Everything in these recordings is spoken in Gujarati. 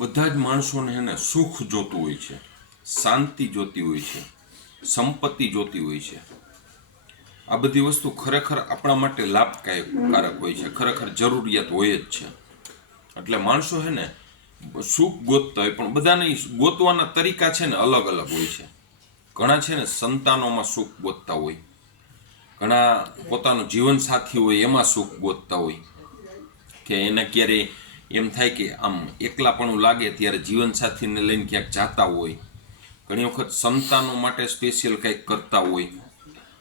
બધા જ માણસોને એને સુખ જોતું હોય છે, શાંતિ જોતી હોય છે, સંપત્તિ જોતી હોય છે. આ બધી વસ્તુ ખરેખર આપણા માટે લાભકારક હોય છે, ખરેખર જરૂરિયાત હોય જ છે. એટલે માણસો હે ને સુખ ગોતતા હોય, પણ બધાને ગોતવાના તરીકા છે ને અલગ અલગ હોય છે. ઘણા છે ને સંતાનોમાં સુખ ગોતતા હોય, ઘણા પોતાનો જીવનસાથી હોય એમાં સુખ ગોતતા હોય, કે એને ક્યારે એમ થાય કે આમ એકલાપણું લાગે ત્યારે જીવનસાથીને લઈને ક્યાંક જાતા હોય. ઘણી વખત સંતાનો માટે સ્પેશિયલ કંઈક કરતા હોય.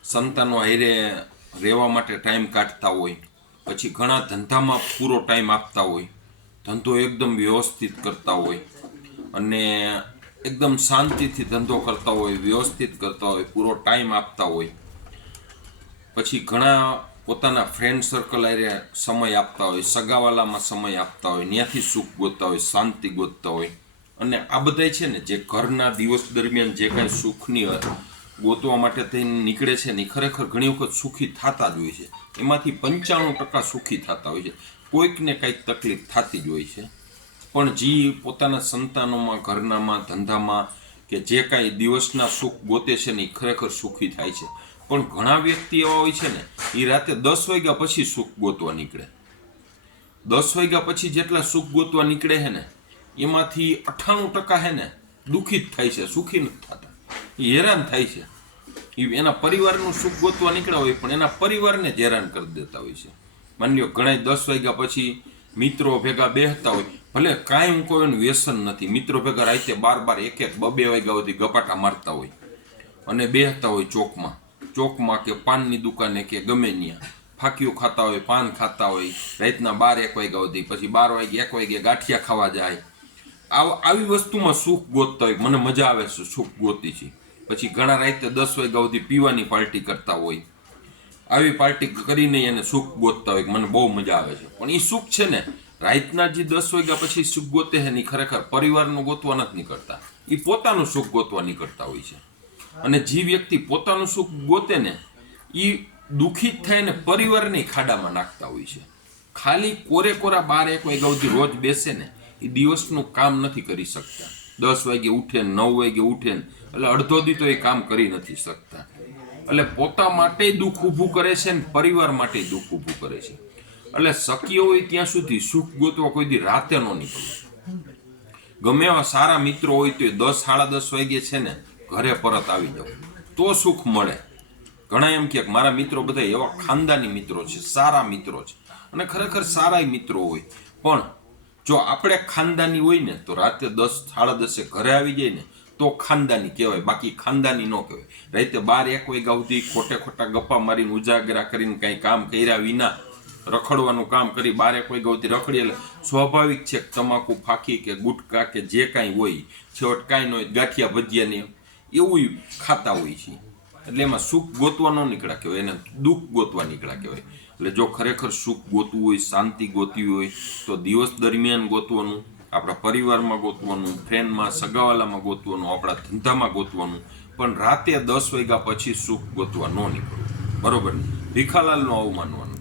સંતાનો હારે રહેવા માટે ટાઈમ કાઢતા હોય. પછી ઘણા ધંધામાં પૂરો ટાઈમ આપતા હોય. ધંધો એકદમ વ્યવસ્થિત કરતા હોય. અને એકદમ શાંતિથી ધંધો કરતા હોય, વ્યવસ્થિત કરતા હોય, પૂરો ટાઈમ આપતા હોય. પછી ઘણા પોતાના ફ્રેન્ડ સર્કલ આરે સમય આપતા હોય, સગાવાલામાં સમય આપતા હોય ત્યાંથી સુખ ગોતતા હોય, શાંતિ ગોતતા હોય. અને આ બધાય છે ને જે ઘરના દિવસ દરમિયાન જે કાંઈ સુખની ગોતવા માટે થઈને નીકળે છે ને ખરેખર ઘણી વખત સુખી થતા જ હોય છે. એમાંથી પંચાણું ટકા સુખી થતા હોય છે. કોઈકને કંઈક તકલીફ થતી જ હોય છે. પણ જે પોતાના સંતાનોમાં, ઘરનામાં, ધંધામાં કે જે કાંઈ દિવસના સુખ ગોતે છે ને એ ખરેખર સુખી થાય છે. પણ ઘણા વ્યક્તિ એવા હોય છે ને એ રાતે દસ વાગ્યા પછી સુખ ગોતવા નીકળે. દસ વાગ્યા પછી જેટલા સુખ ગોતવા નીકળે છે ને, એમાંથી અઠ્ઠાણું ટકા છે ને દુઃખી જ થાય છે, સુખી નથી થતા. એ હેરાન થાય છે. એ એના પરિવારનું સુખ ગોતવા નીકળ્યા હોય પણ એના પરિવારને જ હેરાન કરી દેતા હોય છે. માની લ્યો ઘણા દસ વાગ્યા પછી મિત્રો ભેગા બેહતા હોય, ભલે કાંઈ હું કોઈ એનું વ્યસન નથી, મિત્રો ભેગા રાતે બાર બાર એક એક બે વાગ્યા સુધી ગપાટા મારતા હોય અને બેહતા હોય ચોકમાં. ચોકમાં કે પાનની દુકાને કે ગમે ત્યાં. ફાકીઓ ખાતા હોય, પાન ખાતા હોય, રાતના બાર એક વાગ્યા સુધી, પછી બાર વાગે એક વાગે ગાંઠિયા ખાવા જાય. આવ વસ્તુમાં સુખ ગોતતા હોય, મને મજા આવે છે સુખ ગોતી છે. પછી ઘણા રાતે દસ વાગ્યા સુધી પીવાની પાર્ટી કરતા હોય. આવી પાર્ટી કરીને એને સુખ ગોતતા હોય, મને બહુ મજા આવે છે. પણ એ સુખ છે ને, રાતના જે દસ વાગ્યા પછી સુખ ગોતે છે ને ખરેખર પરિવારનું ગોતવા નથી નીકળતા. એ પોતાનું સુખ ગોતવા નીકળતા હોય છે. અને જે વ્યક્તિ પોતાનું સુખ ગોતે ને એ દુઃખી થઈને પરિવારની ખાડામાં નાખતા હોય છે. ખાલી કોરે કોરા બાર એક વાગ્યા સુધી રોજ બેસે ને એ દિવસનું કામ નથી કરી શકતા. દસ વાગે ઉઠે નવ વાગે ઉઠે એટલે અડધો દી તો એ કામ કરી નથી શકતા. એટલે પોતા માટે દુઃખ ઊભું કરે છે ને પરિવાર માટે દુઃખ ઊભું કરે છે. એટલે શક્ય હોય ત્યાં સુધી સુખ ગોતવા કોઈ દી રાતે ન નીકળવું ગમે એવા સારા મિત્રો હોય તો એ દસ, સાડા દસ વાગે છે ને ઘરે પરત આવી જાઉં. તો સુખ મળે. ઘણા એમ કે મારા મિત્રો બધા એવા ખાનદાની મિત્રો છે, સારા મિત્રો છે. અને ખરેખર સારા મિત્રો હોય. પણ જો આપણે ખાનદાની હોય ને, તો રાતે દસ, સાડા દસે ઘરે આવી જાય ને, તો ખાનદાની કહેવાય. બાકી ખાનદાની ન કહેવાય. રાતે બાર, એક વાગ્યા સુધી ખોટે ખોટા ગપ્પા મારીને ઉજાગરા કરીને કાંઈ કામ કર્યા વિના રખડવાનું કામ કરી બાર, એક વાગ્યા સુધી રખડી એટલે સ્વાભાવિક છે તમાકુ ફાંકી કે ગુટકા કે જે કાંઈ હોય, છેવટ કાંઈ ન હોય, ગાંઠિયા ભજીયાને એવું ખાતા હોય છે. એટલે એમાં સુખ ગોતવા ન નીકળ્યા કહેવાય. એને દુઃખ ગોતવા નીકળ્યા કહેવાય. એટલે જો ખરેખર સુખ ગોતવું હોય, શાંતિ ગોતવી હોય, તો દિવસ દરમિયાન ગોતવાનું, આપણા પરિવારમાં ગોતવાનું, ફ્રેન્ડમાં, સગાવાલામાં ગોતવાનું, આપણા ધંધામાં ગોતવાનું. પણ રાતે દસ વાગ્યા પછી સુખ ગોતવા ન નીકળવું. બરોબર ભીખાલાલનું આવું માનવાનું